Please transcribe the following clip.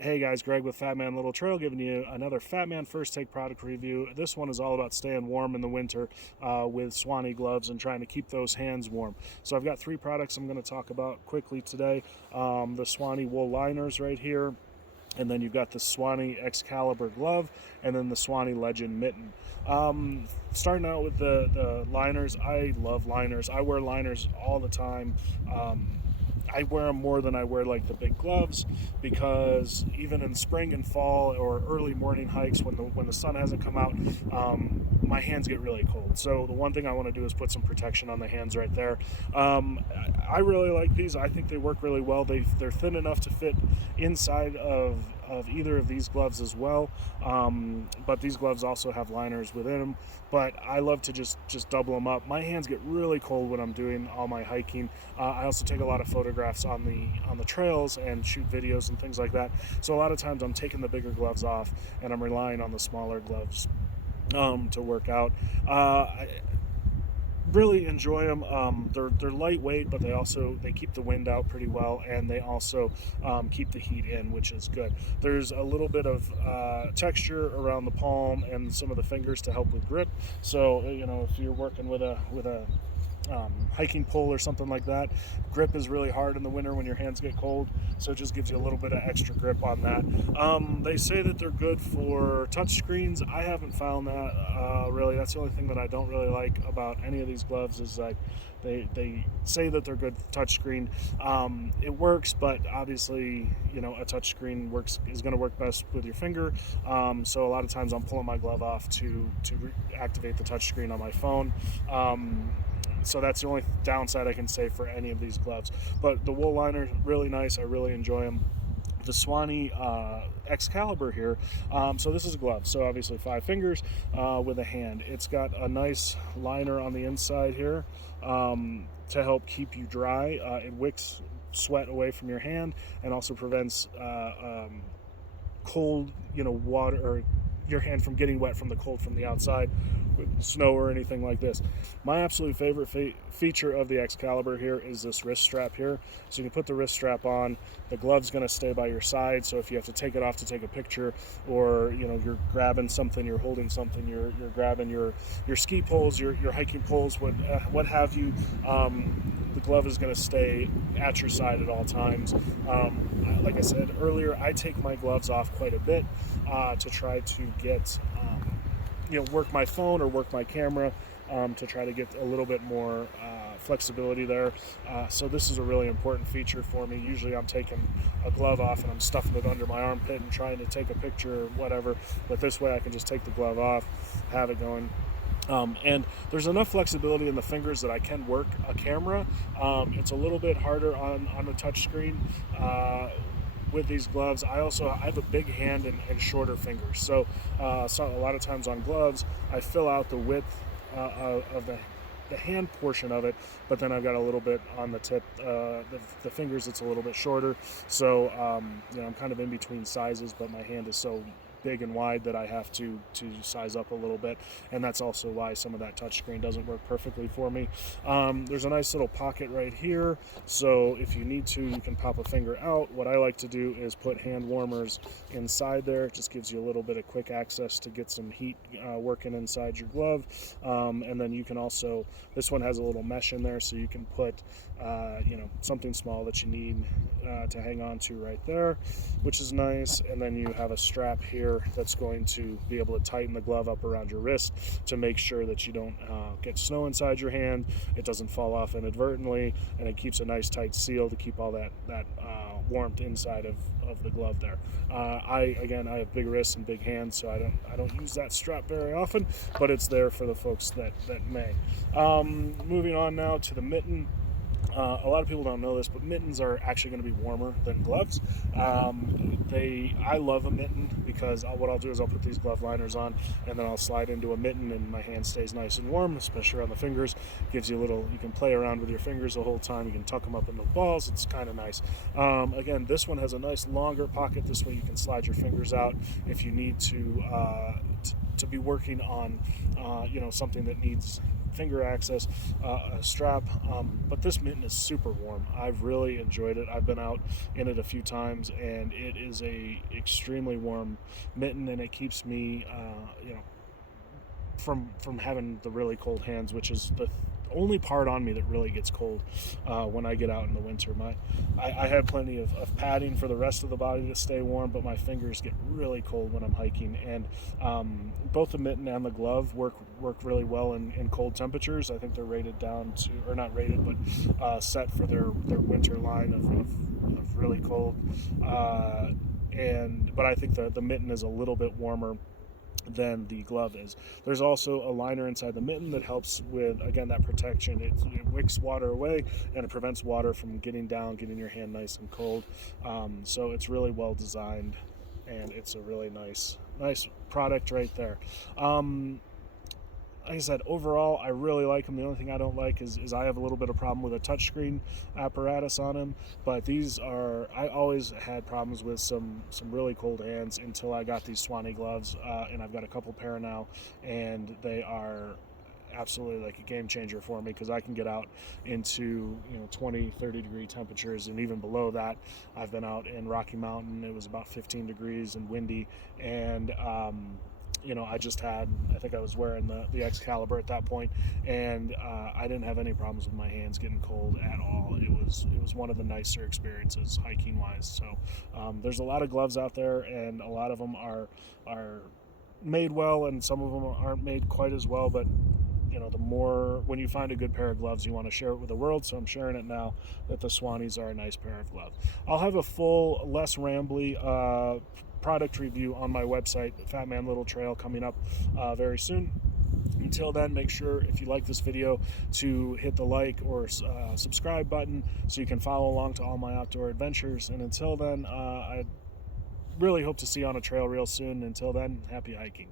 Hey guys, Greg with Fat Man Little Trail giving you another Fat Man First Take product review. This one is all about staying warm in the winter with Swany gloves and trying to keep those hands warm. So I've got three products I'm going to talk about quickly today. The Swany wool liners right here, and then you've got the Swany X-Calibur glove, and then the Swany Legend mitten. Starting out with the liners, I love liners. I wear liners all the time. I wear them more than I wear like the big gloves, because even in spring and fall or early morning hikes when the sun hasn't come out, my hands get really cold. So the one thing I want to do is put some protection on the hands right there. I really like these. I think they work really well. They're thin enough to fit inside of either of these gloves as well, but these gloves also have liners within them. But I love to just double them up. My hands get really cold when I'm doing all my hiking. I also take a lot of photographs on the trails and shoot videos and things like that. So a lot of times I'm taking the bigger gloves off and I'm relying on the smaller gloves to work out. I really enjoy them. They're lightweight, but they keep the wind out pretty well, and they also keep the heat in, which is good. There's a little bit of texture around the palm and some of the fingers to help with grip. So if you're working with a hiking pole or something like that, grip is really hard in the winter when your hands get cold, so it just gives you a little bit of extra grip on that. They say that they're good for touch screens. I haven't found that really. That's the only thing that I don't really like about any of these gloves, is like they say that they're good touch screen. It works, but obviously a touch screen is going to work best with your finger. So a lot of times I'm pulling my glove off to activate the touch screen on my phone. So that's the only downside I can say for any of these gloves. But the wool liner, really nice. I really enjoy them. The Swany X-Calibur here. So this is a glove. So obviously 5 fingers with a hand. It's got a nice liner on the inside here to help keep you dry. It wicks sweat away from your hand and also prevents cold, water, or your hand from getting wet from the cold from the outside with snow or anything like this. My absolute favorite feature of the X-Calibur here is this wrist strap here. So you can put the wrist strap on. The glove's going to stay by your side, so if you have to take it off to take a picture, or you're grabbing something, you're holding something, you're grabbing your ski poles, your hiking poles, what have you, the glove is going to stay at your side at all times. Like I said earlier, I take my gloves off quite a bit to try to get work my phone or work my camera, to try to get a little bit more flexibility there. So this is a really important feature for me. Usually I'm taking a glove off and I'm stuffing it under my armpit and trying to take a picture or whatever, but this way I can just take the glove off, have it going. And there's enough flexibility in the fingers that I can work a camera. It's a little bit harder on the touch screen with these gloves. I have a big hand and shorter fingers, so a lot of times on gloves I fill out the width of the hand portion of it, but then I've got a little bit on the tip, the fingers, it's a little bit shorter. So I'm kind of in between sizes, but my hand is so big and wide that I have to size up a little bit, and that's also why some of that touchscreen doesn't work perfectly for me. There's a nice little pocket right here, so if you need to, you can pop a finger out. What I like to do is put hand warmers inside there. It just gives you a little bit of quick access to get some heat working inside your glove. And then you can also, this one has a little mesh in there, so you can put something small that you need to hang on to right there, which is nice. And then you have a strap here that's going to be able to tighten the glove up around your wrist to make sure that you don't get snow inside your hand, it doesn't fall off inadvertently, and it keeps a nice tight seal to keep all that warmth inside of the glove there. I have big wrists and big hands, so I don't use that strap very often, but it's there for the folks that may. Moving on now to the mitten. A lot of people don't know this, but mittens are actually going to be warmer than gloves. I love a mitten because what I'll do is I'll put these glove liners on, and then I'll slide into a mitten, and my hand stays nice and warm, especially around the fingers. Gives you you can play around with your fingers the whole time. You can tuck them up in the balls. It's kind of nice. Again, this one has a nice longer pocket. This way you can slide your fingers out if you need to be working on something that needs finger access strap, but this mitten is super warm. I've really enjoyed it. I've been out in it a few times, and it is a extremely warm mitten, and it keeps me, from having the really cold hands, which is the only part on me that really gets cold when I get out in the winter. I have plenty of padding for the rest of the body to stay warm, but my fingers get really cold when I'm hiking. And both the mitten and the glove work really well in cold temperatures. I think they're rated down to, or not rated, but set for their winter line of really cold. But I think the mitten is a little bit warmer than the glove is. There's also a liner inside the mitten that helps with, again, that protection. It wicks water away, and it prevents water from getting getting your hand nice and cold. So it's really well designed, and it's a really nice product right there. Like I said, overall, I really like them. The only thing I don't like is I have a little bit of problem with a touchscreen apparatus on them. But these are, I always had problems with some really cold hands until I got these Swany gloves, and I've got a couple pair now, and they are absolutely like a game changer for me, because I can get out into 20-30 degree temperatures, and even below that. I've been out in Rocky Mountain. It was about 15 degrees and windy, and I think I was wearing the X-Calibur at that point, and I didn't have any problems with my hands getting cold at all. It was one of the nicer experiences hiking wise. So there's a lot of gloves out there, and a lot of them are made well, and some of them aren't made quite as well. But when you find a good pair of gloves, you want to share it with the world. So I'm sharing it now that the Swanys are a nice pair of gloves. I'll have a full, less rambly product review on my website, Fat Man Little Trail, coming up very soon. Until then, make sure, if you like this video, to hit the like or subscribe button so you can follow along to all my outdoor adventures. And until then, I really hope to see you on a trail real soon. Until then, happy hiking.